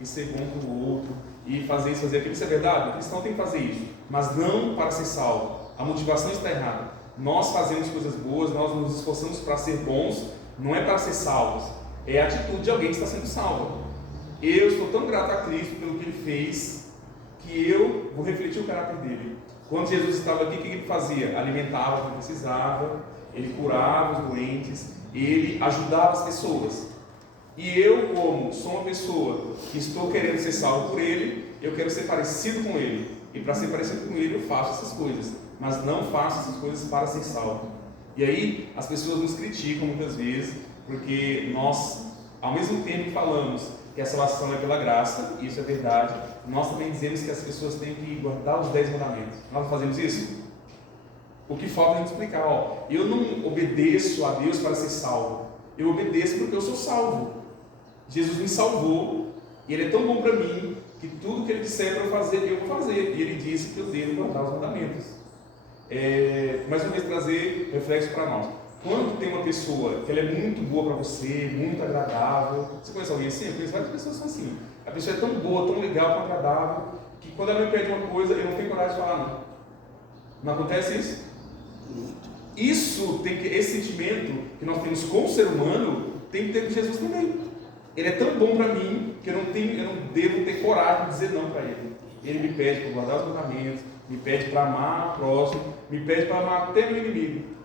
e ser bom para o outro, e fazer isso, fazer aquilo. Isso é verdade? O cristão tem que fazer isso, mas não para ser salvo. A motivação está errada. Nós fazemos coisas boas, nós nos esforçamos para ser bons, não é para ser salvos. É a atitude de alguém que está sendo salvo. Eu estou tão grato a Cristo pelo que Ele fez, que eu vou refletir o caráter dele. Quando Jesus estava aqui, o que Ele fazia? Alimentava quem precisava, Ele curava os doentes, Ele ajudava as pessoas. E eu, como sou uma pessoa que estou querendo ser salvo por Ele, eu quero ser parecido com Ele. E para ser parecido com Ele, eu faço essas coisas. Mas não faço essas coisas para ser salvo. E aí, as pessoas nos criticam muitas vezes, porque nós, ao mesmo tempo que falamos que a salvação é pela graça, e isso é verdade, nós também dizemos que as pessoas têm que guardar os 10 mandamentos. Nós não fazemos isso? O que falta é a gente explicar, eu não obedeço a Deus para ser salvo, eu obedeço porque eu sou salvo. Jesus me salvou, e Ele é tão bom para mim, que tudo que Ele disser para eu fazer, eu vou fazer, e Ele disse que eu devo guardar os mandamentos. Mais uma vez trazer reflexo para nós. Quando tem uma pessoa que ela é muito boa para você, muito agradável, você conhece alguém assim? Eu conheço várias pessoas que são assim. A pessoa é tão boa, tão legal, tão agradável, que quando ela me pede uma coisa, eu não tenho coragem de falar não. Não acontece isso? Isso tem que, esse sentimento que nós temos como ser humano, tem que ter com Jesus também. Ele é tão bom para mim que eu não devo ter coragem de dizer não para Ele. Ele me pede para guardar os mandamentos, me pede para amar o próximo, me pede para amar até meu inimigo.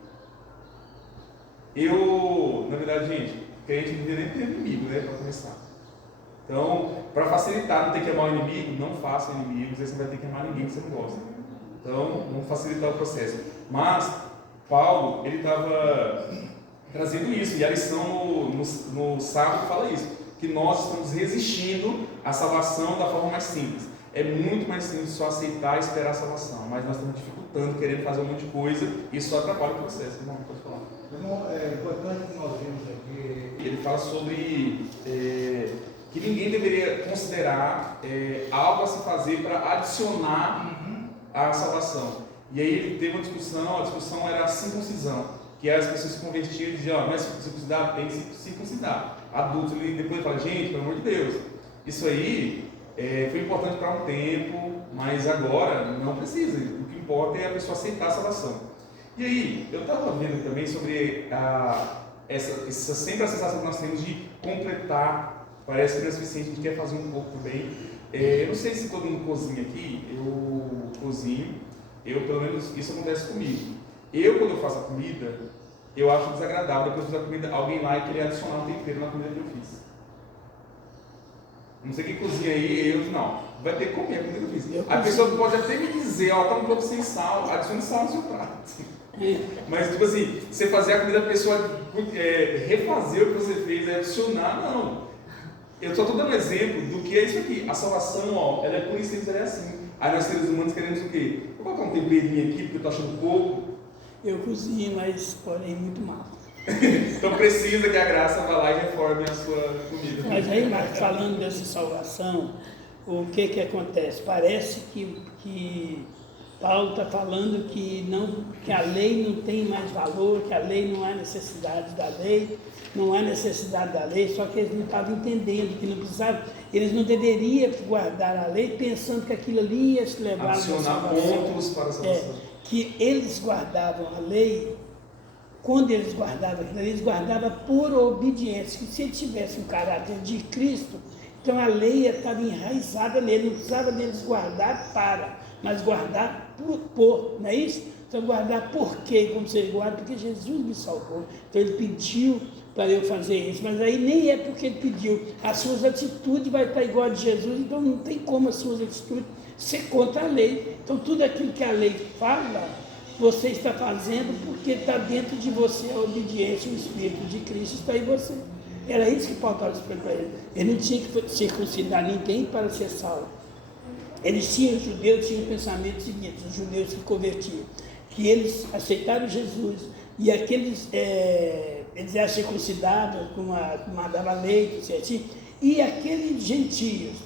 Na verdade, gente, crente não deveria nem ter inimigo, né, para começar. Então, para facilitar, não ter que amar o inimigo, não faça inimigos, aí você vai ter que amar ninguém que você não gosta. Então, vamos facilitar o processo. Mas, Paulo, ele estava trazendo isso, e a lição no sábado fala isso, que nós estamos resistindo à salvação da forma mais simples. É muito mais simples só aceitar e esperar a salvação, mas nós estamos dificultando, querendo fazer um monte de coisa, e isso só atrapalha o processo. Não pode falar. É importante que nós vemos aqui. Ele fala sobre que ninguém deveria considerar algo a se fazer para adicionar a salvação. E aí ele teve uma discussão, a discussão era a circuncisão, que as pessoas se convertiam e diziam, mas circuncidar tem que se circuncidar. Adultos, ele depois fala, gente, pelo amor de Deus, isso aí foi importante para um tempo, mas agora não precisa. O que importa é a pessoa aceitar a salvação. E aí, eu estava vendo também sobre sempre a sensação que nós temos de completar. Parece que não é suficiente, a gente quer fazer um pouco também. Eu não sei se todo mundo cozinha aqui, eu cozinho, pelo menos isso acontece comigo. Quando eu faço a comida, eu acho desagradável, depois de fazer a comida, alguém lá e querer adicionar um tempero na comida que eu fiz. Não sei quem cozinha aí, não. Vai ter que comer a comida que eu fiz. A pessoa pode até me dizer, tá um pouco sem sal, adicione sal no seu prato. Mas, tipo assim, você fazer a comida da pessoa, refazer o que você fez, adicionar, não. Eu só estou dando um exemplo do que é isso aqui. A salvação, ela é por isso que ela é assim. Aí nós seres humanos queremos o quê? Eu vou colocar um temperinho aqui, porque eu estou achando pouco. Eu cozinho, mas porém muito mal. Então precisa que a graça vá lá e reforme a sua comida. Mas aí, Marcos, falando dessa salvação, o que acontece? Parece que Paulo está falando que a lei não tem mais valor, que a lei não há necessidade da lei, só que eles não estavam entendendo, que não precisavam, eles não deveriam guardar a lei pensando que aquilo ali ia se levar a salvação. Pontos para a salvação. Que eles guardavam a lei, quando eles guardavam aquilo ali, eles guardavam por obediência, que se ele tivesse um caráter de Cristo, então a lei estava enraizada nele, não precisava deles guardar mas guardar por, não é isso? Então guardar por quê? Como vocês guardam? Porque Jesus me salvou. Então ele pediu para eu fazer isso, mas aí nem é porque ele pediu. As suas atitudes vai estar igual a de Jesus, então não tem como as suas atitudes ser contra a lei. Então tudo aquilo que a lei fala, você está fazendo porque está dentro de você a obediência, o Espírito de Cristo está em você. Era isso que Paulo estava explicando para ele. Ele não tinha que circuncidar ninguém para ser salvo. Os judeus tinham o pensamento seguinte, os judeus que convertiam, que eles aceitaram Jesus e aqueles, eles eram circuncidados, como mandava a lei, certinho, e aqueles gentios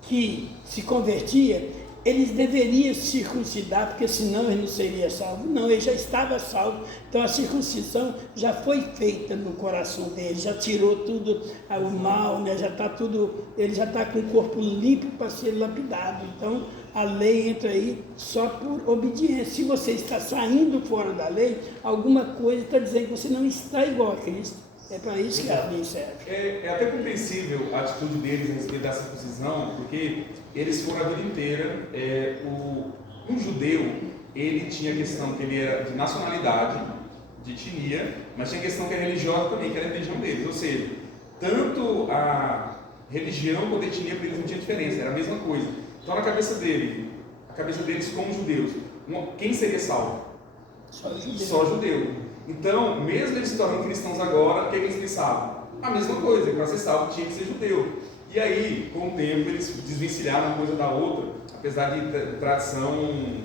que se convertiam, eles deveriam circuncidar, porque senão ele não seria salvo. Não, ele já estava salvo. Então a circuncisão já foi feita no coração dele, já tirou tudo o mal, né? Já está tudo, ele já está com o corpo limpo para ser lapidado. Então a lei entra aí só por obediência. Se você está saindo fora da lei, alguma coisa está dizendo que você não está igual a Cristo. É para isso que a lei serve. É até compreensível a atitude deles a respeito da circuncisão, porque eles foram a vida inteira. Um judeu, ele tinha a questão que ele era de nacionalidade, de etnia, mas tinha a questão que era religiosa também, que era a religião deles. Ou seja, tanto a religião quanto a etnia para eles não tinha diferença, era a mesma coisa. Então, na cabeça deles como judeus, quem seria salvo? Só judeu. Então, mesmo eles se tornando cristãos agora, o que eles pensavam? A mesma coisa, para ser salvo tinha que ser judeu. E aí, com o tempo, eles desvencilharam uma coisa da outra, apesar de tradição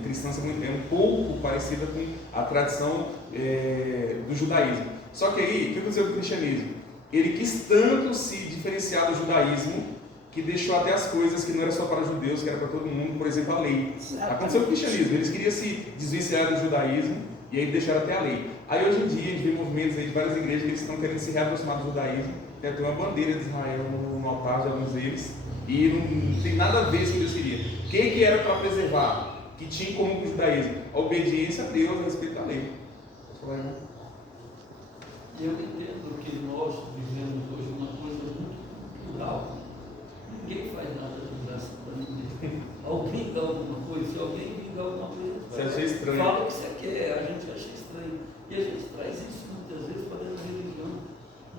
cristã ser um pouco parecida com a tradição do judaísmo. Só que aí, o que aconteceu com o cristianismo? Ele quis tanto se diferenciar do judaísmo, que deixou até as coisas que não era só para judeus, que era para todo mundo, por exemplo, a lei. Aconteceu com o cristianismo, eles queriam se desvencilhar do judaísmo, e aí deixaram até a lei. Aí hoje em dia, a gente vê movimentos aí de várias igrejas que eles estão querendo se reaproximar do judaísmo, tem até uma bandeira de Israel no altar de alguns deles, e não tem nada a ver com o que Deus queria. O que era para preservar? Que tinha em comum com o judaísmo? A obediência a Deus a respeito da lei. Eu entendo que nós vivemos hoje uma coisa muito cultural. Ninguém faz nada de graça para ninguém. Alguém dá alguma coisa, se alguém me dá alguma coisa, você acha estranho. Fala o que você quer, a gente acha estranho. E a gente traz isso muitas vezes para dentro da religião.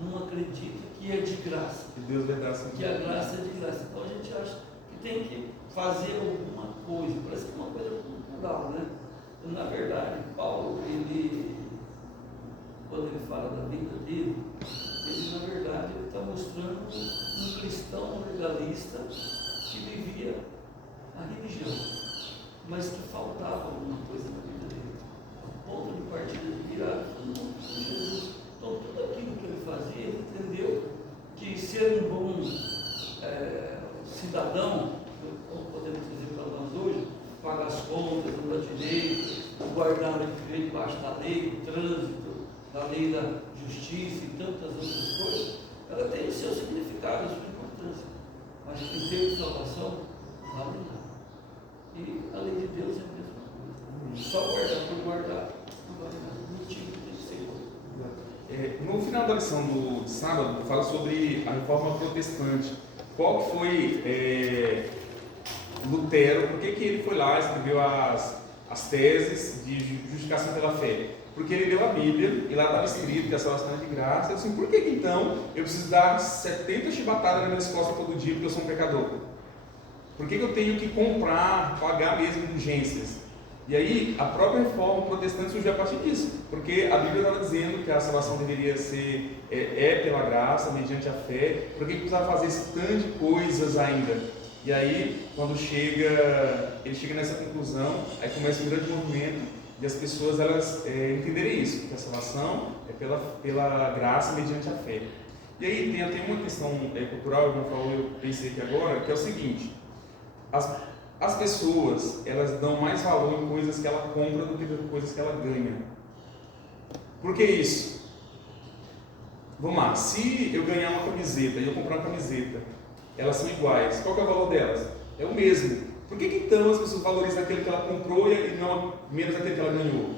Não acredita que é de graça. Que Deus vai dar essa. Que a graça é de graça. Então a gente acha que tem que fazer alguma coisa. Parece que é uma coisa cultural, né? Na verdade, Paulo, quando ele fala da vida dele, ele na verdade está mostrando um cristão legalista que vivia a religião, mas que faltava alguma coisa na vida dele. A ponto de partida de virar todo mundo com Jesus. Então tudo aquilo que ele fazia, ele entendeu que ser um bom cidadão, como podemos dizer para nós hoje, pagar as contas, andar direito, guardar o direito debaixo da lei, do trânsito, da lei da justiça e tantas outras coisas, ela tem o seu significado, a sua importância. Mas em termos de salvação, não vale nada. E a lei de Deus é a mesma coisa. Só guardar por guardar, não vale nada. O motivo tem que ser outro. No final da lição do sábado, fala sobre a reforma protestante. Qual que foi Lutero, por que ele foi lá e escreveu as teses de justificação pela fé? Porque ele leu a Bíblia e lá estava escrito que a salvação é de graça. Eu disse, por que então eu preciso dar 70 chibatadas nas minhas costas todo dia porque eu sou um pecador? Por que eu tenho que comprar, pagar mesmo indulgências? E aí a própria reforma protestante surgiu a partir disso, porque a Bíblia estava dizendo que a salvação deveria ser pela graça, mediante a fé. Por que precisava fazer esse tanto de coisas ainda? E aí, quando ele chega nessa conclusão, aí começa um grande movimento de as pessoas elas entenderem isso, que a salvação é pela graça mediante a fé. E aí tem até uma questão cultural, como eu pensei aqui agora, que é o seguinte: as pessoas elas dão mais valor em coisas que ela compra do que em coisas que ela ganha. Por que isso? Vamos lá, se eu ganhar uma camiseta e eu comprar uma camiseta, elas são iguais, qual que é o valor delas? É o mesmo. Por que então as pessoas valorizam aquilo que ela comprou e não menos aquilo que ela ganhou?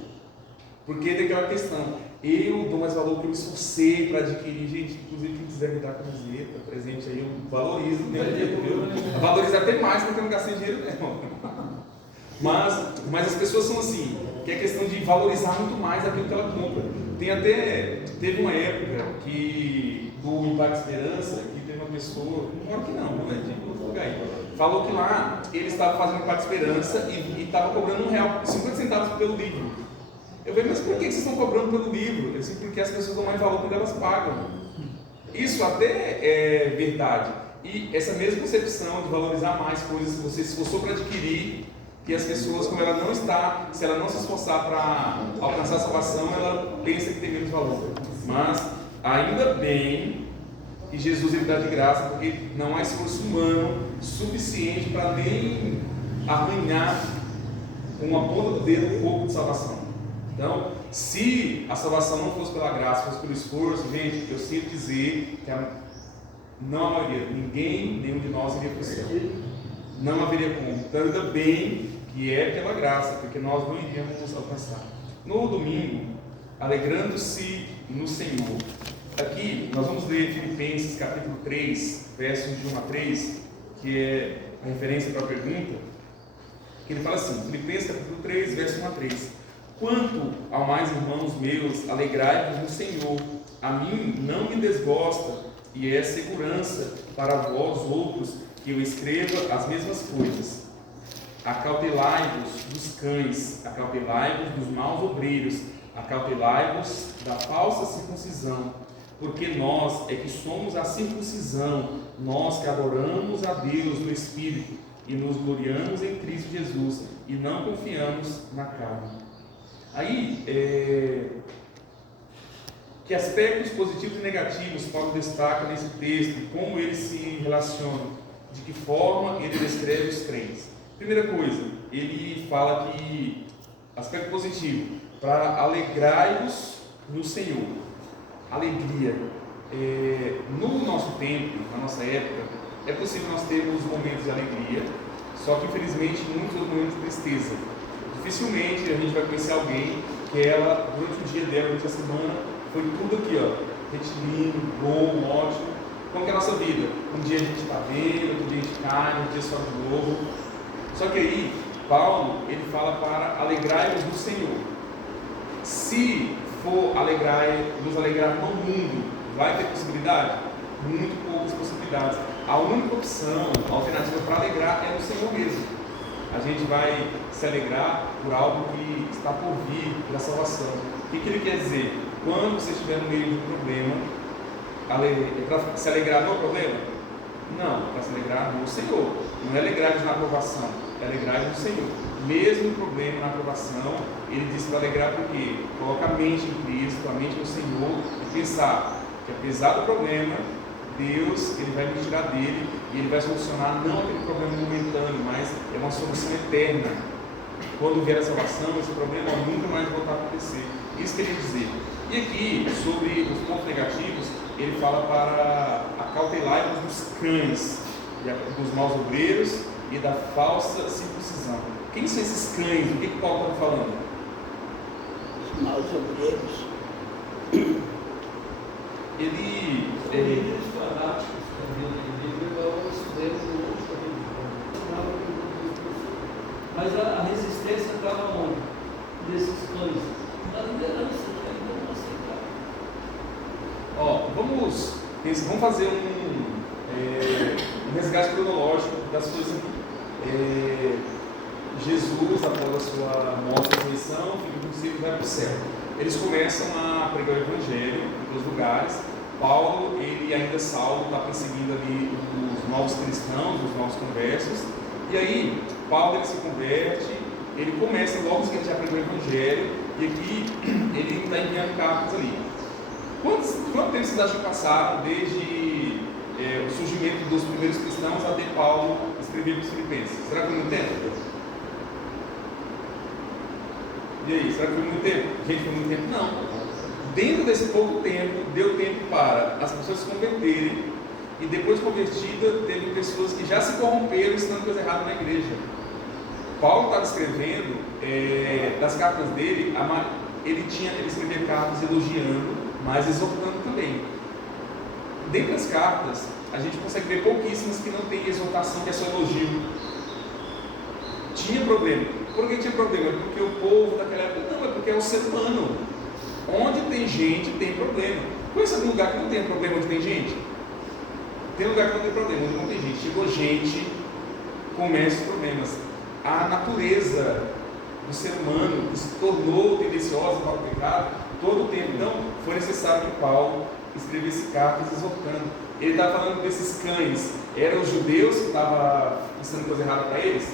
Porque tem aquela questão, eu dou mais valor que eu me esforcei para adquirir. Gente, inclusive quem quiser me dar camiseta, presente aí, eu valorizo, eu valorizo até mais porque eu não gastei dinheiro mesmo. Mas as pessoas são assim, que é questão de valorizar muito mais aquilo que ela compra. Teve uma época que do Impacto Esperança, que teve uma pessoa, não moro aqui não é de outro lugar aí, falou que lá ele estava fazendo Impacto Esperança e estava cobrando R$1, 50 centavos pelo livro. Eu falei, mas por que vocês estão cobrando pelo livro? Eu disse, porque as pessoas dão mais valor quando elas pagam. Isso até é verdade. E essa mesma concepção de valorizar mais coisas que você se esforçou para adquirir, que as pessoas, como ela não está, se ela não se esforçar para alcançar a salvação, ela pensa que tem menos valor. Mas ainda bem que Jesus ele dá de graça, porque não há esforço humano suficiente para nem arranhar com a ponta do dedo um pouco de salvação. Então, se a salvação não fosse pela graça, fosse pelo esforço, gente, eu sinto dizer que não a maioria, nenhum de nós iria para o céu. Não haveria como. Então, ainda bem que é pela graça, porque nós não iríamos alcançar. No domingo, alegrando-se no Senhor. Aqui, nós vamos ler Filipenses capítulo 3, versos de 1 a 3, que é a referência para a pergunta, que ele fala assim, Filipenses capítulo 3, verso 1 a 3. Quanto ao mais, irmãos meus, alegrai-vos no Senhor. A mim não me desgosta, e é segurança para vós outros que eu escreva as mesmas coisas. Acautelai-vos dos cães, acautelai-vos dos maus obreiros, acautelai-vos da falsa circuncisão, porque nós é que somos a circuncisão, nós que adoramos a Deus no Espírito e nos gloriamos em Cristo Jesus e não confiamos na carne. Aí, que aspectos positivos e negativos Paulo destaca nesse texto e como eles se relacionam, de que forma ele descreve os crentes. Primeira coisa, ele fala que, aspecto positivo, para alegrai-vos no Senhor. Alegria. No nosso tempo, na nossa época, é possível nós termos momentos de alegria, só que infelizmente muitos momentos de tristeza. Dificilmente a gente vai conhecer alguém que ela, durante o dia dela, durante a semana, foi tudo aqui, ó, retilíneo, bom, ótimo. Como que é a nossa vida? Um dia a gente está bem, outro dia a gente cai, um dia sobe de novo. Só que aí, Paulo, ele fala para alegrai-vos no Senhor. Se for nos alegrar no mundo, vai ter possibilidade? Muito poucas possibilidades. A única opção, a alternativa para alegrar é no Senhor mesmo. A gente vai se alegrar por algo que está por vir, pela salvação. O que ele quer dizer? Quando você estiver no meio de um problema, para se alegrar no problema? Não, para se alegrar no Senhor. Não é alegrar na aprovação, é alegrar no Senhor. Mesmo o problema na aprovação, ele diz para alegrar porque coloca a mente em Cristo, a mente no Senhor, e pensar que apesar do problema, Deus ele vai me tirar dele e ele vai solucionar não aquele problema momentâneo, mas é uma solução eterna. Quando vier a salvação, esse problema nunca mais voltar a acontecer. Isso queria dizer. E aqui, sobre os pontos negativos, ele fala para acautelai-vos dos cães, dos maus obreiros e da falsa circuncisão. Quem são esses cães? O que Paulo está falando? Os maus obreiros. Ele fanáticos que haviam na igreja, igual os judeus do outro. Mas a resistência estava onde? Desses cães. Na liderança, que ainda não aceitaram. Vamos fazer um resgate cronológico das coisas aqui. Jesus, após a sua morte e ressurreição, fica consigo e vai para o céu. Eles começam a pregar o Evangelho em todos os lugares. Paulo, ele ainda Saulo, está perseguindo ali os novos cristãos, os novos conversos. E aí, Paulo ele se converte, ele começa logo que ele já pregou o Evangelho, e aqui ele está enviando cartas ali. Quanto tempo vocês acham que passaram desde o surgimento dos primeiros cristãos até Paulo escrever para os Filipenses? Será que foi muito tempo? E aí, será que foi muito tempo? Gente, foi muito tempo? Não. Dentro desse pouco tempo, deu tempo para as pessoas se converterem, e depois de convertida, teve pessoas que já se corromperam estando coisa errada na igreja. Paulo estava escrevendo, das cartas dele, ele escrevia cartas elogiando, mas exortando também. Dentro das cartas, a gente consegue ver pouquíssimas que não tem exortação, que é só elogio. Tinha problema. Por que tinha problema? Porque o povo daquela época, não, é porque é o ser humano. Onde tem gente, tem problema. Conhece algum lugar que não tem problema onde tem gente? Tem lugar que não tem problema, onde não tem gente. Chegou gente, começa os problemas. A natureza do ser humano que se tornou tendenciosa para o pecado todo o tempo. Então, foi necessário que Paulo escrevesse cartas exortando. Ele estava falando desses cães. Eram os judeus que estavam ensinando coisa errada para eles?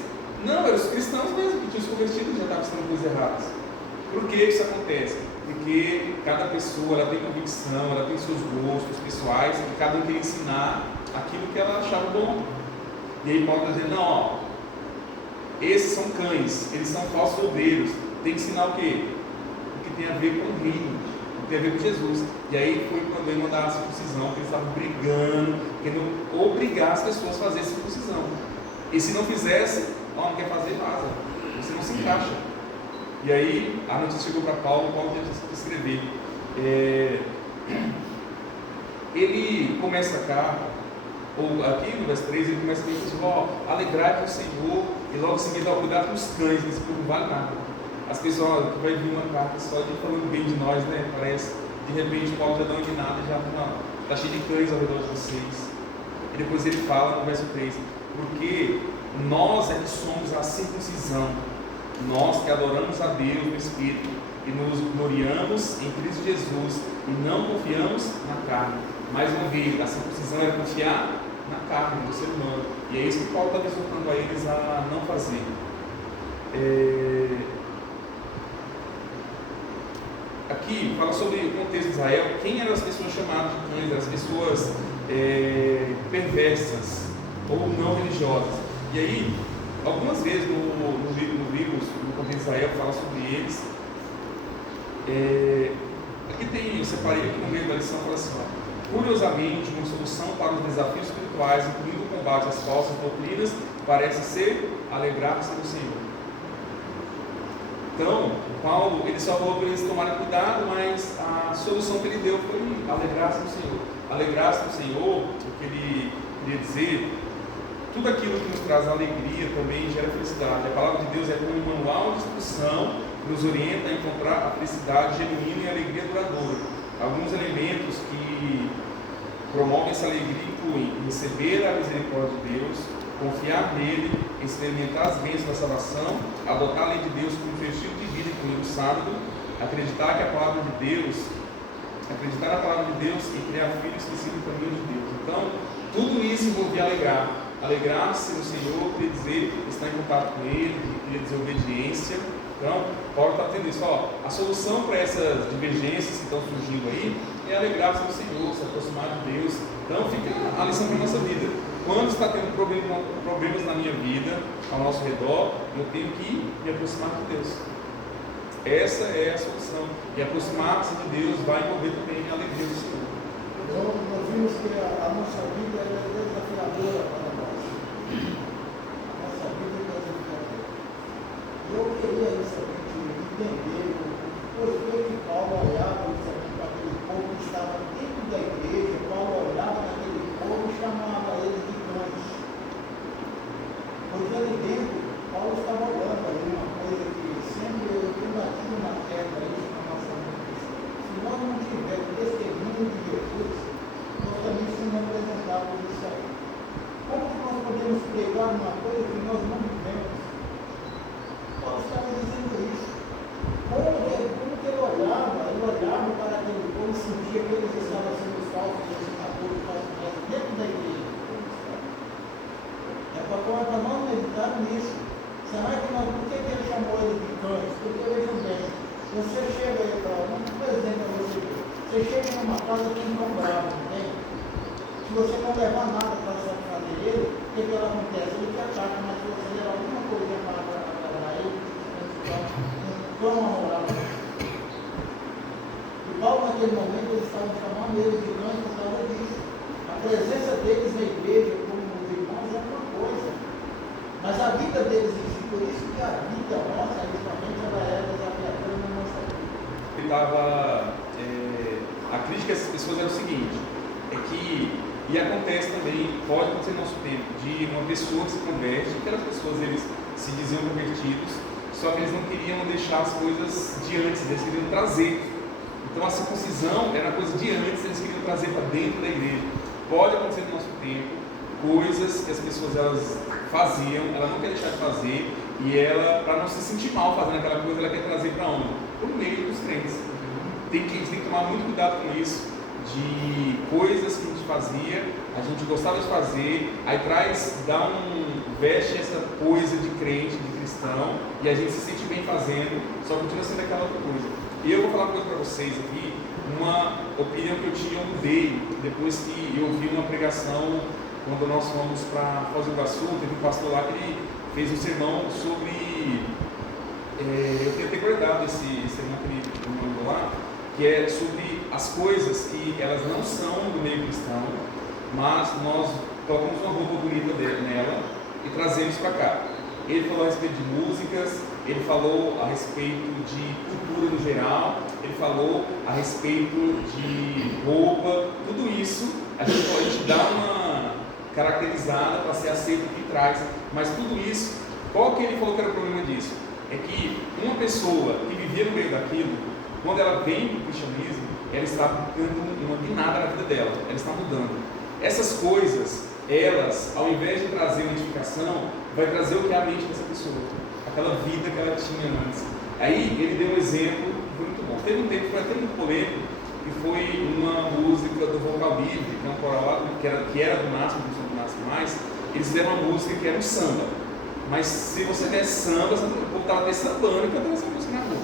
Não, eram os cristãos mesmo que tinham se convertido e já estavam ensinando coisas erradas. Por que isso acontece? Porque cada pessoa ela tem convicção, ela tem seus gostos pessoais, e cada um quer ensinar aquilo que ela achava bom. E aí Paulo está dizendo, não, esses são cães, eles são falsos obreiros. Tem que ensinar o quê? O que tem a ver com o reino, o que tem a ver com Jesus. E aí foi o problema da circuncisão, que eles estavam brigando, querendo obrigar as pessoas a fazer a circuncisão. E se não fizesse, não quer fazer, vaza. Você não se encaixa. E aí a notícia chegou para Paulo teve que escrever. Ele começa a carta, ou aqui no verso 3, ele começa a dizer assim, alegrai com o Senhor, e logo em seguida, cuidado com os cães, que isso não vale nada. As pessoas, vai vir uma carta só de falando bem de nós, né? Parece, de repente, Paulo já dá uma guinada, já está cheio de cães ao redor de vocês. E depois ele fala no verso 3, porque nós é que somos a circuncisão, nós que adoramos a Deus no Espírito, e nos gloriamos em Cristo Jesus, e não confiamos na carne. Mais uma vez, a circuncisão é confiar na carne do ser humano, e é isso que Paulo está exortando a eles a não fazer. Aqui fala sobre o contexto de Israel. Quem eram as pessoas chamadas de cães? Eram as pessoas perversas ou não religiosas. E aí, algumas vezes no livro do contexto de Israel fala sobre eles. Aqui tem, eu separei aqui no meio da lição, fala assim, curiosamente, uma solução para os desafios espirituais, incluindo o combate às falsas doutrinas, parece ser alegrar-se no Senhor. Então, Paulo, ele só falou para eles tomarem cuidado, mas a solução que ele deu foi alegrar-se no Senhor. Alegrar-se no Senhor, o que ele queria dizer, tudo aquilo que nos traz alegria também gera felicidade. A palavra de Deus é como um manual de instrução, nos orienta a encontrar a felicidade genuína e a alegria duradoura. Alguns elementos que promovem essa alegria incluem receber a misericórdia de Deus, confiar nele, experimentar as bênçãos da salvação, adotar a lei de Deus como seu estilo de vida, incluindo o sábado, acreditar na palavra de Deus e criar filhos que sigam o caminho de Deus. Então, tudo isso envolvia alegrar. Alegrar-se no Senhor quer dizer estar em contato com Ele, quer dizer obediência. Então, Paulo está tendo isso. A solução para essas divergências que estão surgindo aí é alegrar-se no Senhor, se aproximar de Deus. Então, fica a lição para a nossa vida. Quando está tendo problemas na minha vida, ao nosso redor, eu tenho que me aproximar de Deus. Essa é a solução. E aproximar-se de Deus vai envolver também a alegria do Senhor. Então, nós vimos que a nossa vida é desafiadora para nós. A nossa vida é desafiadora. Eu queria isso aqui, entender por que Paulo olhava isso aqui para aquele povo que estava dentro da igreja. Paulo olhava naquele povo e chamava eles de cães. Porque ali dentro, Paulo estava olhando ali uma coisa que sempre eu bati na terra isso na nossa mente. Se nós não tivermos testemunho de Jesus, nós também somos apresentados isso aí. Como que nós podemos pregar uma coisa que nós não vivemos? Paulo estava dizendo isso. Como que ele olhava para aquele povo e sentia que eles estavam sendo falsos ensinadores, falsos mestres dentro da igreja. É para nós meditar nisso. Será que por que ele chamou ele de cães? Porque vejam bem, você chega aí para por exemplo, você chega numa casa que não é bravo, entende? Se você não levar nada para satisfazer ele, o que acontece? Ele te ataca, mas se você levar alguma coisa para agradar ele, então amorosa. E Paulo naquele momento eles estavam chamando ele de cães por causa disso. A presença deles na igreja, como os irmãos, é uma coisa. Mas a vida deles em si, por isso que a vida nossa, justamente, ela é desafiadora na nossa vida. A crítica a essas pessoas era o seguinte, é que, e acontece também, pode acontecer no nosso tempo, de uma pessoa que se converte, aquelas pessoas eles se diziam convertidos, só que eles não queriam deixar as coisas de antes, eles queriam trazer. Então a circuncisão era a coisa de antes, eles queriam trazer para dentro da igreja. Pode acontecer no nosso tempo, coisas que as pessoas elas faziam, ela não quer deixar de fazer, e ela, para não se sentir mal fazendo aquela coisa, ela quer trazer para onde? Para o meio dos crentes. A gente tem que tomar muito cuidado com isso, de coisas que a gente fazia, a gente gostava de fazer, aí veste essa coisa de crente, de cristão, e a gente se sente bem fazendo, só continua sendo aquela outra coisa. E eu vou falar uma coisa para vocês aqui, uma opinião que eu tinha, eu mudei depois que eu ouvi uma pregação quando nós fomos para Foz do Iguaçu, teve um pastor lá que ele fez um sermão sobre, eu tenho até guardado esse sermão que ele mandou lá, que é sobre as coisas que elas não são do meio cristão, mas nós colocamos uma roupa bonita nela e trazemos para cá. Ele falou a respeito de músicas, ele falou a respeito de cultura no geral, ele falou a respeito de roupa, tudo isso a gente pode dar uma caracterizada para ser aceito que traz, mas tudo isso, qual que ele falou que era o problema disso? É que uma pessoa que vivia no meio daquilo, quando ela vem para o cristianismo, ela está dando uma guinada na vida dela, ela está mudando. Essas coisas, elas, ao invés de trazer uma edificação, vai trazer o que é a mente dessa pessoa, aquela vida que ela tinha antes. Aí ele deu um exemplo que foi muito bom. Teve um tempo que foi até muito polêmico, que foi uma música do Vocal Livre, que é um coral que era do Máximo, do Máximo Mais. Eles fizeram uma música que era um samba. Mas se você der samba, o povo estava até sambando e cantando essa música na rua.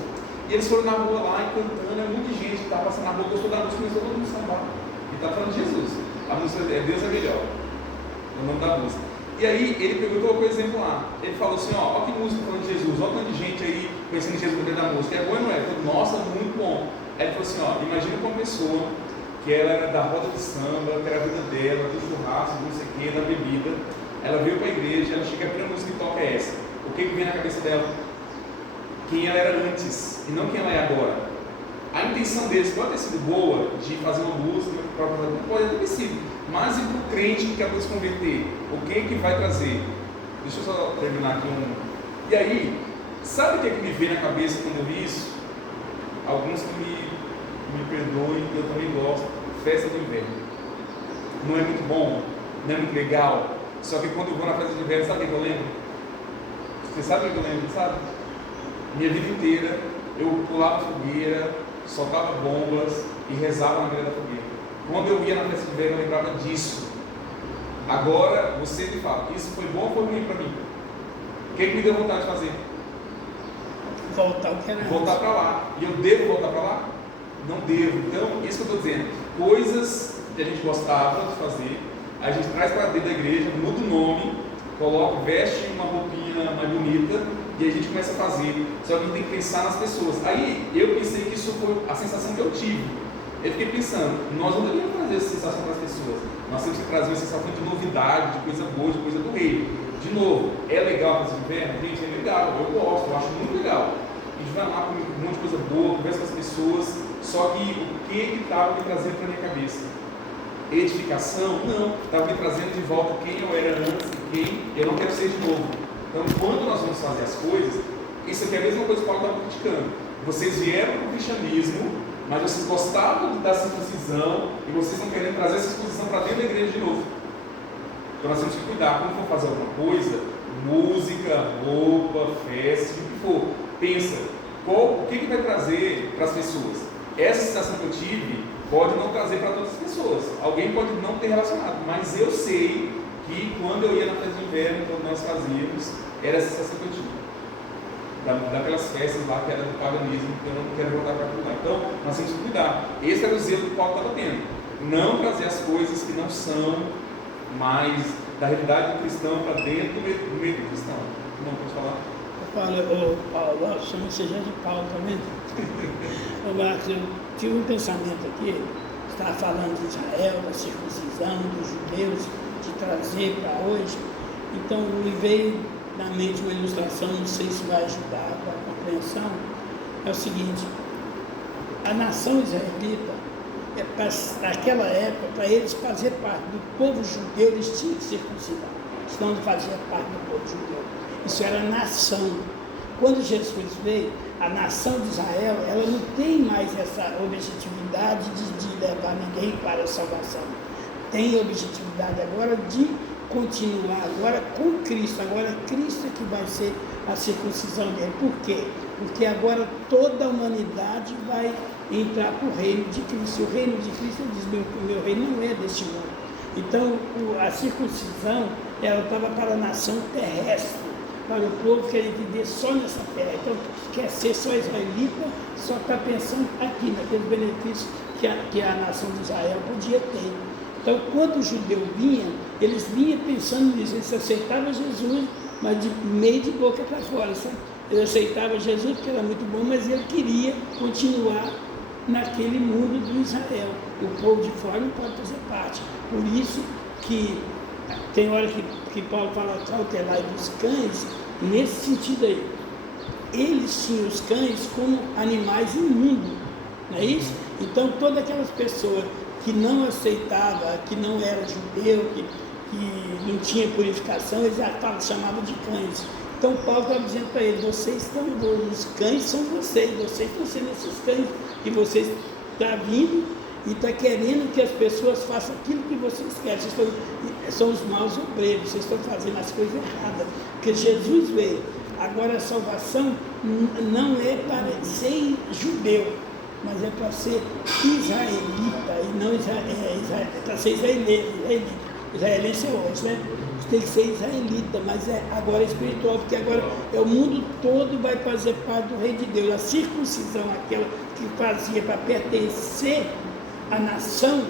E eles foram na rua lá e cantando, muita gente que estava passando na rua, gostou da música, começou todo mundo a sambar. E está falando de Jesus. A música é Deus é Melhor, é o nome da música. E aí ele pegou e colocou o exemplo lá. Ele falou assim, ó que música falando de Jesus, olha quanto de gente aí conhecendo Jesus no meio da música. É bom ou não é? Falei, nossa, muito bom. Aí ele falou assim, imagina uma pessoa que ela era da roda de samba, que era a vida dela, do churrasco, não sei o que, da bebida. Ela veio para a igreja, ela chega, a primeira música que toca é essa. O que vem na cabeça dela? Quem ela era antes e não quem ela é agora. A intenção deles pode ter sido boa, de fazer uma música, pode ter sido, mas e para o crente que quer se converter, o que vai trazer? Deixa eu só terminar aqui E aí, sabe o que me veio na cabeça quando eu vi isso? Alguns que me perdoem, eu também gosto, festa de inverno. Não é muito bom, não é muito legal, só que quando eu vou na festa de inverno, sabe o que eu lembro? Você sabe o que eu lembro, sabe? Minha vida inteira, eu pulava fogueira, soltava bombas e rezava na beira da fogueira. Quando eu ia na festa de inverno, eu lembrava disso. Agora, você me fala, isso foi bom ou foi ruim para mim? O que me deu vontade de fazer? Voltar para lá. E eu devo voltar para lá? Não devo. Então, isso que eu estou dizendo. Coisas que a gente gostava de fazer, a gente traz para dentro da igreja, muda o nome, coloca, veste uma roupinha mais bonita e a gente começa a fazer. Só que a gente tem que pensar nas pessoas. Aí eu pensei que isso foi a sensação que eu tive. Eu fiquei pensando, nós não deveríamos trazer essa sensação para as pessoas. Nós temos que trazer uma sensação de novidade, de coisa boa, de coisa do reino. De novo, é legal fazer inverno? Gente, é legal, eu gosto, eu acho muito legal. A gente vai lá com um monte de coisa boa, conversa com as pessoas, só que o que estava me trazendo para a minha cabeça? Edificação? Não, estava me trazendo de volta quem eu era antes e quem eu não quero ser de novo. Então, quando nós vamos fazer as coisas, isso aqui é a mesma coisa que o Paulo estava criticando. Vocês vieram para o cristianismo, mas vocês gostavam da circuncisão e vocês estão querendo trazer essa circuncisão para dentro da igreja de novo. Então nós temos que cuidar, quando for fazer alguma coisa, música, roupa, festa, o que for, pensa, o que vai trazer para as pessoas? Essa sensação que eu tive pode não trazer para todas as pessoas, alguém pode não ter relacionado, mas eu sei que quando eu ia na festa de inverno, quando nós fazíamos, era essa sensação que eu tive. Daquelas festas lá que era do paganismo, que eu não quero voltar para aquilo lá. Então, nós temos que cuidar. Esse era o zelo que o Paulo estava tendo. Não trazer as coisas que não são mais da realidade do cristão para dentro do meio do cristão. Não pode falar? Paulo, chama seja de Paulo também. Marcos, eu tive um pensamento aqui, estava falando de Israel, da circuncisão, dos judeus, de trazer para hoje. Então, me veio na mente uma ilustração, não sei se vai ajudar com a compreensão. É o seguinte: a nação israelita, naquela época, para eles fazer parte do povo judeu, eles tinham que circuncidar, senão não fazia parte do povo judeu. Isso era nação. Quando Jesus veio, a nação de Israel, ela não tem mais essa objetividade de levar ninguém para a salvação. Tem objetividade agora de continuar agora com Cristo. Agora Cristo é que vai ser a circuncisão dele. Por quê? Porque agora toda a humanidade vai entrar para o reino de Cristo. O reino de Cristo diz: meu reino não é deste mundo. Então a circuncisão, ela estava para a nação terrestre, para o povo que quer viver só nessa terra. Então quer ser só israelita, só está pensando aqui naqueles benefícios que a nação de Israel podia ter. Então, quando o judeu vinha, eles vinham pensando nisso, eles aceitavam Jesus, mas de meio de boca para fora, sabe? Ele aceitava Jesus porque era muito bom, mas ele queria continuar naquele mundo do Israel. O povo de fora não pode fazer parte. Por isso que tem hora que Paulo fala cautelar dos cães, nesse sentido aí. Eles tinham os cães como animais imundos, não é isso? Então, todas aquelas pessoas que não aceitavam, que não era judeu, que não tinha purificação, eles chamavam de cães. Então Paulo estava dizendo para eles, os cães são vocês estão sendo esses cães, que vocês estão vindo e estão querendo que as pessoas façam aquilo que vocês querem. São os maus obreiros, vocês estão fazendo as coisas erradas, porque Jesus veio. Agora a salvação não é para ser judeu, mas é para ser israelita, e não para ser israelita. Israelense é hoje, né? Tem que ser israelita, mas agora é espiritual, porque agora o mundo todo vai fazer parte do Rei de Deus. A circuncisão, aquela que fazia para pertencer à nação,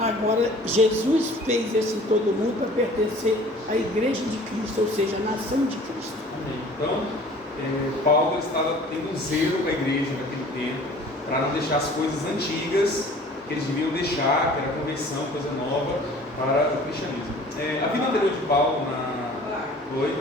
agora Jesus fez isso em todo mundo para pertencer à igreja de Cristo, ou seja, a nação de Cristo. Amém. Então, Paulo estava tendo um zelo com a igreja naquele tempo, para não deixar as coisas antigas que eles deviam deixar, que era a conversão, coisa nova, para o cristianismo. A vida anterior de Paulo Oi?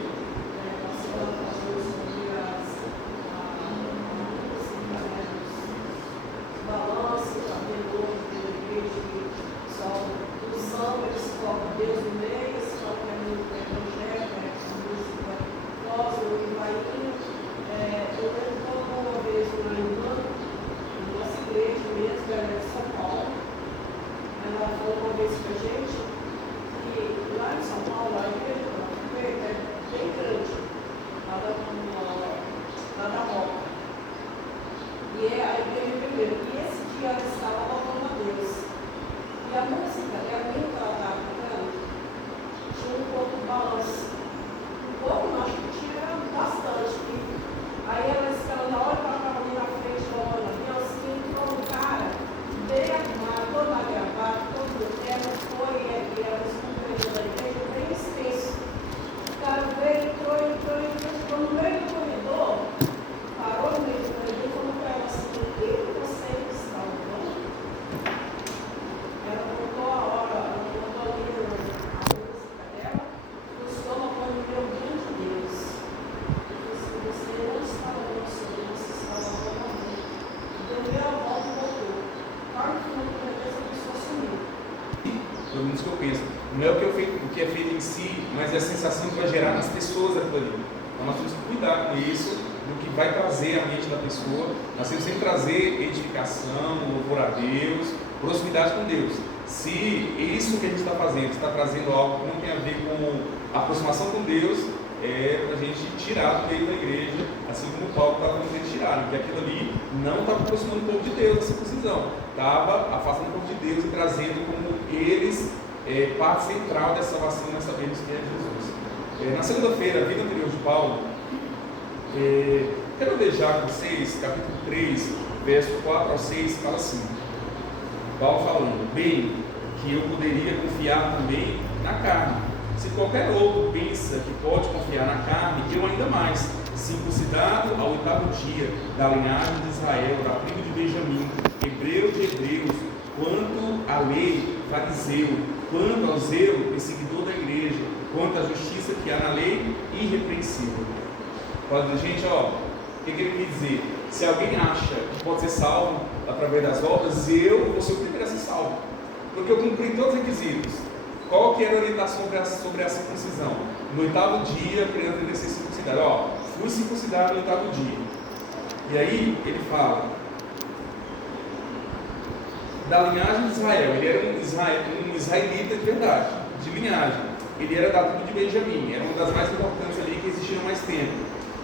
Pelo menos que eu penso. Não é o que é feito em si, mas é a sensação que vai gerar nas pessoas aquilo ali. Então nós temos que cuidar com isso, do que vai trazer à mente da pessoa. Nós temos que sempre trazer edificação, louvor a Deus, proximidade com Deus. Se isso que a gente está fazendo está trazendo algo que não tem a ver com a aproximação com Deus, é para a gente tirar do meio da igreja, assim como Paulo estava falando eles tirarem, que aquilo ali não estava aproximando o povo de Deus, a circuncisão, estava afastando o povo de Deus e trazendo como eles parte central dessa salvação, nós sabemos que é Jesus. Na segunda-feira, a vida anterior de Paulo, quero deixar com vocês, capítulo 3, verso 4 ao 6, fala assim, Paulo falando, bem, que eu poderia confiar também na carne. Se qualquer outro pensa que pode confiar na carne, eu ainda mais, circuncidado ao 8º dia, da linhagem de Israel, da tribo de Benjamim, hebreu de hebreus, quanto à lei, fariseu, quanto ao zelo, perseguidor da igreja, quanto à justiça que há na lei, irrepreensível. Pode dizer, gente, o que ele quer dizer? Se alguém acha que pode ser salvo através das obras, eu vou ser o primeiro a ser salvo, porque eu cumpri todos os requisitos. Qual que era a orientação sobre a circuncisão? No 8º dia, a criança deveria ser circuncidada. Fui circuncidado no 8º dia. E aí, ele fala da linhagem de Israel. Ele era um israelita de verdade, de linhagem. Ele era da tribo de Benjamim, era uma das mais importantes ali que existiram mais tempo.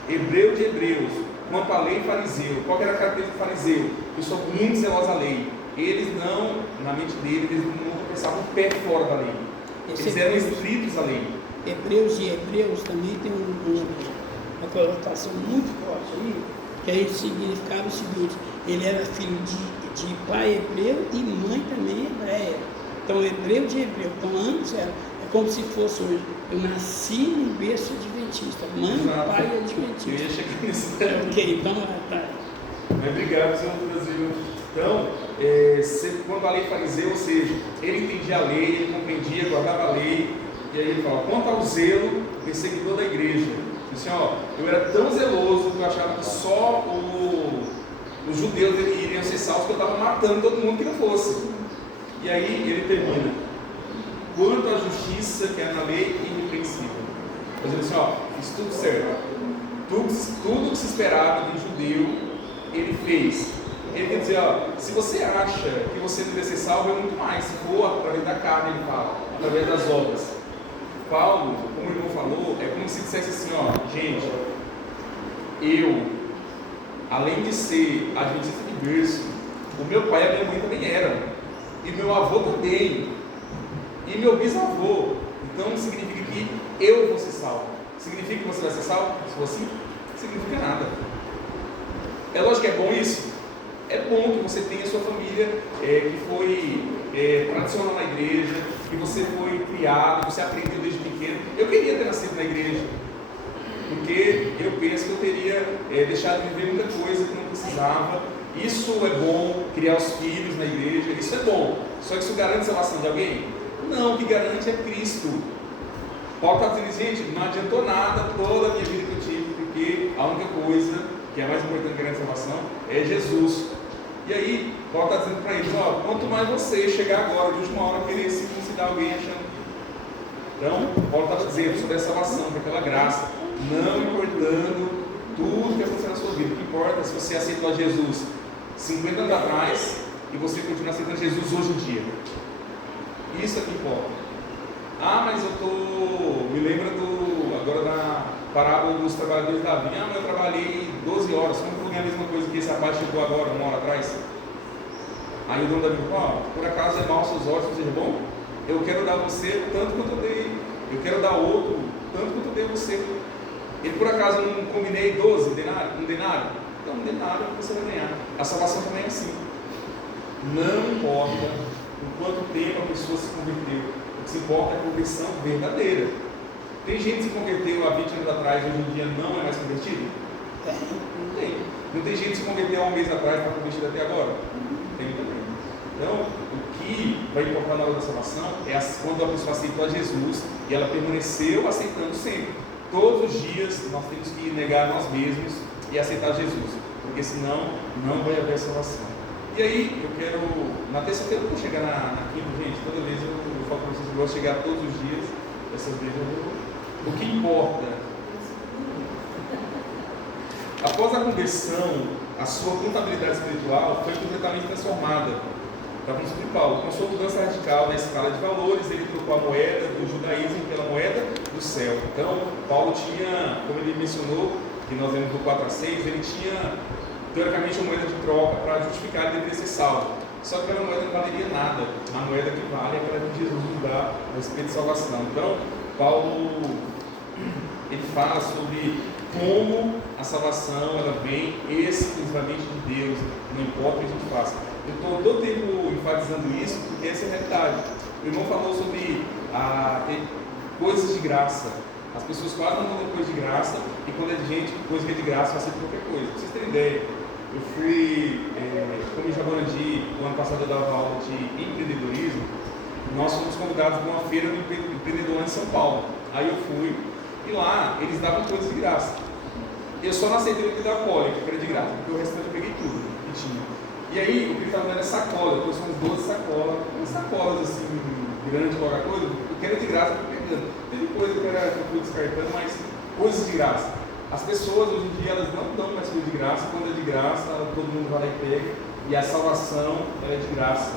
Hebreu de hebreus, quanto à lei, fariseu. Qual era a característica do fariseu? Que são muito zelosos à lei. Eles não, na mente deles, eles nunca pensavam o pé fora da lei. Eles eram estritos à lei. Hebreus e hebreus também tem uma colocação muito forte aí, que aí significava o seguinte: ele era filho de pai hebreu e mãe também hebreia. Então, hebreu de hebreu. Então, antes é como se fosse hoje. Eu nasci num berço adventista. Mãe e pai Eu ia adventista. chegar nisso. Ok, então tá. Mas obrigado, senhor Brasil. Então, quando a lei fariseu, ou seja, ele entendia a lei, ele compreendia, guardava a lei, e aí ele fala, quanto ao zelo, perseguidor da igreja. Assim, ó, eu era tão zeloso que eu achava que só os judeus iriam ser salvos, que eu estava matando todo mundo que não fosse. E aí ele termina, quanto à justiça que é na lei irrepreensível. Mas ele diz assim, ó, fiz tudo certo. Tudo que se esperava de um judeu, ele fez. Ele quer dizer, ó, se você acha que você deve ser salvo, é muito mais. Se for através da carne, ele fala, através das obras. Paulo, como o irmão falou, é como se dissesse assim, ó, gente, eu, além de ser adventista de berço, o meu pai e a minha mãe também eram, e meu avô também, e meu bisavô. Então significa que eu vou ser salvo. Significa que você vai ser salvo? Se for assim, significa nada. É lógico que é bom isso. É bom que você tenha sua família que foi tradicional na igreja, que você foi criado, que você aprendeu desde pequeno. Eu queria ter nascido na igreja, porque eu penso que eu teria deixado de viver muita coisa que não precisava. Isso é bom, criar os filhos na igreja, isso é bom. Só que isso garante a salvação de alguém? Não, o que garante é Cristo. Paulo está dizendo, gente, não adiantou nada toda a minha vida que eu tive, porque a única coisa que é mais importante que garante a salvação é Jesus. E aí, Paulo está dizendo para eles, ó, quanto mais você chegar agora, de última hora, querer circuncidar alguém achando. Então, Paulo estava dizendo sobre a salvação, com aquela graça, não importando tudo que aconteceu na sua vida. O que importa é se você aceitou a Jesus 50 anos atrás e você continua aceitando Jesus hoje em dia. Isso é que importa. Ah, mas me lembra agora da parábola dos trabalhadores da vinha. Ah, mas eu trabalhei 12 horas, como que eu ganhei a mesma coisa que esse rapaz chegou agora, 1 hora atrás? Aí o dono da vinha falou, por acaso é mau aos seus olhos, seja bom? Eu quero dar a você tanto quanto eu dei, eu quero dar outro tanto quanto eu dei a você. Ele por acaso não combinei 12 denários, um denário? Então um denário você vai ganhar. A salvação também é assim. Não importa em quanto tempo a pessoa se converteu, o que se importa é a conversão verdadeira. Tem gente que se converteu há 20 anos atrás e hoje em dia não é mais convertido? Não tem. Não tem gente que se converteu há um mês atrás e está convertido até agora? Tem também. Então, o que vai importar na hora da salvação é quando a pessoa aceitou a Jesus e ela permaneceu aceitando sempre. Todos os dias nós temos que negar nós mesmos e aceitar Jesus, porque senão não vai haver salvação. E aí, eu quero, na terça-feira eu vou chegar na quinta, gente, toda vez eu falo para vocês que eu gosto de chegar todos os dias, dessas vezes eu vou. O que importa, após a conversão, a sua contabilidade espiritual foi completamente transformada. Está falando sobre Paulo, com sua mudança radical na escala de valores, ele trocou a moeda do judaísmo pela moeda do céu. Então, Paulo tinha, como ele mencionou, que nós vemos do 4 a 6, ele tinha teoricamente uma moeda de troca para justificar ele deveria ser salvo. Só que aquela moeda não valeria nada. A moeda que vale é aquela que Jesus nos dá a respeito de salvação. Então, Paulo ele fala sobre como a salvação ela vem exclusivamente de Deus, não importa o que a gente faça. Eu estou todo tempo enfatizando isso porque essa é a realidade. O irmão falou sobre coisas de graça. As pessoas quase não dão coisa de graça e quando é de gente, coisa que é de graça, vai ser qualquer coisa. Pra vocês terem ideia, eu fui, como em Jaborandi, o ano passado eu dava aula de empreendedorismo. Nós fomos convidados para uma feira do empreendedor em São Paulo. Aí eu fui e lá eles davam coisas de graça. Eu só não aceitei o que da Poli, que era de graça, porque o restante eu peguei tudo que tinha. E aí o que ele estava dando é sacola, eu trouxe umas 12 sacolas, umas sacolas assim, grandes, qualquer coisa, o que era de graça eu fui pegando. Teve coisa que eu fui descartando, mas coisas de graça. As pessoas hoje em dia elas não dão mais coisa de graça, quando é de graça, todo mundo vai lá e pega, e a salvação ela é de graça.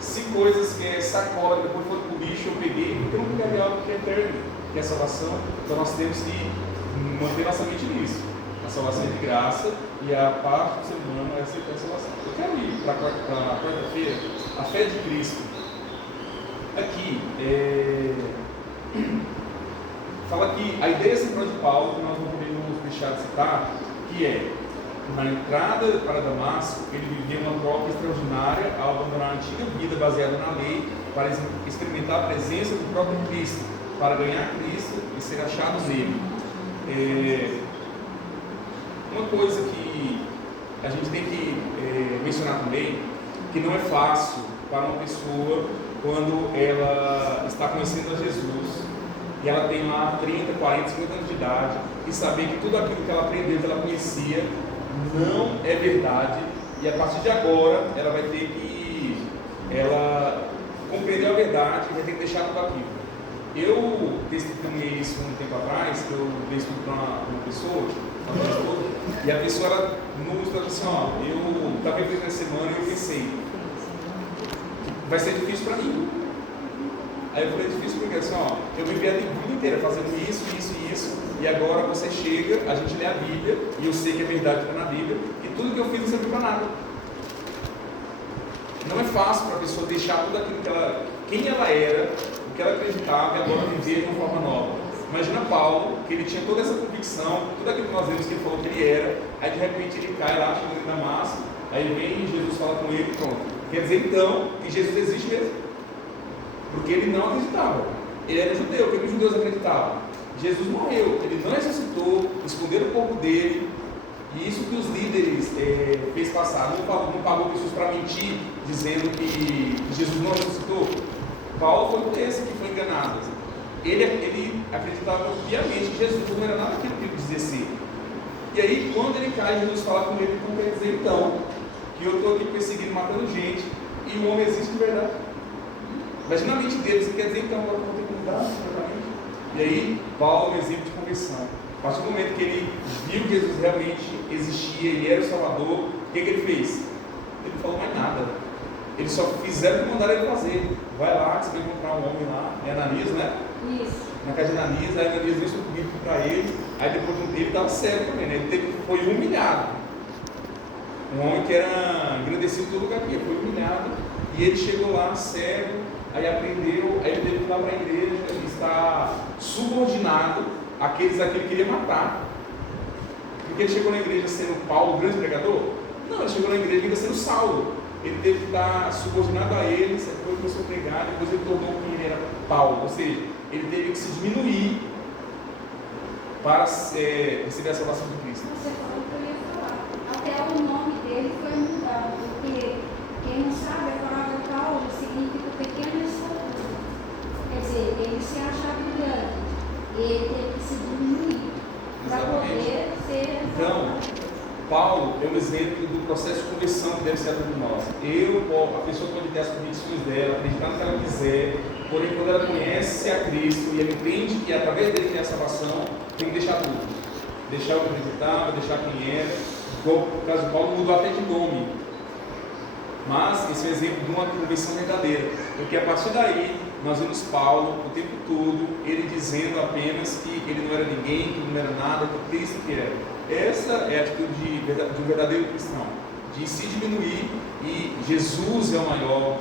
Se coisas que é sacola, depois foram para o lixo, eu peguei, porque eu não pegaria algo que é eterno, que é a salvação, então nós temos que manter nossa mente nisso. A salvação é de graça e a parte do ser humano é aceitar a salvação. Eu quero ir para a quarta-feira, a fé de Cristo. Aqui, fala que a ideia central de Paulo, que nós não podemos deixar de citar, que é, na entrada para Damasco, ele vivia uma troca extraordinária ao abandonar a antiga vida baseada na lei para experimentar a presença do próprio Cristo, para ganhar Cristo e ser achado nele. Uma coisa que a gente tem que mencionar também, que não é fácil para uma pessoa quando ela está conhecendo a Jesus e ela tem lá 30, 40, 50 anos de idade e saber que tudo aquilo que ela aprendeu, que ela conhecia, não é verdade, e a partir de agora ela vai ter que compreender a verdade e vai ter que deixar tudo aquilo. Eu testemunhei isso um tempo atrás, que eu dei estudo para uma pessoa, e a pessoa, ela no estudo assim, eu estava refletindo essa semana e eu pensei, vai ser difícil para mim. Aí eu falei, difícil porque assim, eu vivi a vida inteira fazendo isso, isso e isso, e agora você chega, a gente lê a Bíblia, e eu sei que é verdade que está na Bíblia, e tudo que eu fiz não serviu para nada. Não é fácil para a pessoa deixar tudo aquilo quem ela era, o que ela acreditava, e agora viver de uma forma nova. Imagina Paulo, que ele tinha toda essa convicção, tudo aquilo que nós vemos que ele falou que ele era, aí de repente ele cai lá, chega em Damasco, aí vem Jesus fala com ele e pronto. Quer dizer então que Jesus existe mesmo. Porque ele não acreditava. Ele era judeu, o que os judeus acreditavam? Jesus morreu, ele não ressuscitou, esconderam o corpo dele, e isso que os líderes fez passar, não pagou pessoas para mentir, dizendo que Jesus não ressuscitou. Paulo foi um desses que foi enganado. Ele acreditava piamente que Jesus não era nada daquilo que ele dizia ser. E aí, quando ele cai, Jesus fala com ele, então quer dizer então que eu estou aqui perseguindo, matando gente, e o homem existe de verdade. Imagina a mente dele, você quer dizer então agora eu vou ter que mudar completamente. E aí, Paulo é um exemplo de conversão. A partir do momento que ele viu que Jesus realmente existia, ele era o Salvador, o que ele fez? Ele não falou mais nada. Eles só fizeram o que mandaram ele fazer. Vai lá, que você vai encontrar um homem lá, é Ananias, né? Isso. Na casa de Ananias, aí Ananias deu o bíblico para ele, aí depois de um tempo ele estava cego também, né? Ele foi humilhado. Um homem que era engrandecido todo lugar aqui, foi humilhado, e ele chegou lá cego, aí aprendeu, aí ele teve que ir lá para a igreja, ele está subordinado àqueles a que ele queria matar. Porque ele chegou na igreja sendo Paulo, o grande pregador? Não, ele chegou na igreja ainda sendo Saulo. Ele teve que estar subordinado a eles, depois começou a pregar, depois ele tornou quem ele era Paulo. Ou seja, ele teve que se diminuir para receber a salvação de Cristo. Você falou que eu ia falar. Até o nome dele foi mudado, porque quem não sabe, a palavra Paulo significa pequena estatura. Quer dizer, ele se achava grande. Ele teve que se diminuir para poder ser. Então, Paulo é um exemplo do processo de conversão que deve ser a todos nós. A pessoa pode ter as convicções dela, acreditar no que ela quiser, porém quando ela conhece a Cristo e ela entende que através dele tem a salvação, tem que deixar tudo. Deixar o que acreditava, deixar quem era. No caso de Paulo, mudou até de nome. Mas esse é um exemplo de uma conversão verdadeira, porque a partir daí nós vemos Paulo o tempo todo, ele dizendo apenas que ele não era ninguém, que não era nada, que Cristo que era. Essa é a atitude de um verdadeiro cristão, de se diminuir e Jesus é o maior,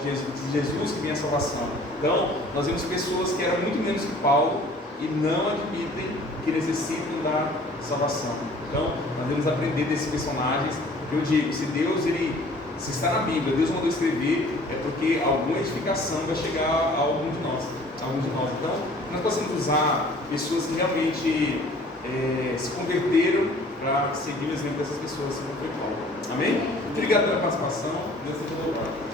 Jesus que vem a salvação. Então, nós vemos pessoas que eram muito menos que Paulo e não admitem que necessitam da salvação. Então, nós devemos aprender desses personagens, porque eu digo, se está na Bíblia, Deus mandou escrever, é porque alguma edificação vai chegar a algum de nós. Então, nós possamos usar pessoas que realmente se converteram para seguir o exemplo dessas pessoas, como foi Paulo. Amém? Obrigado pela participação. Deus te abençoe.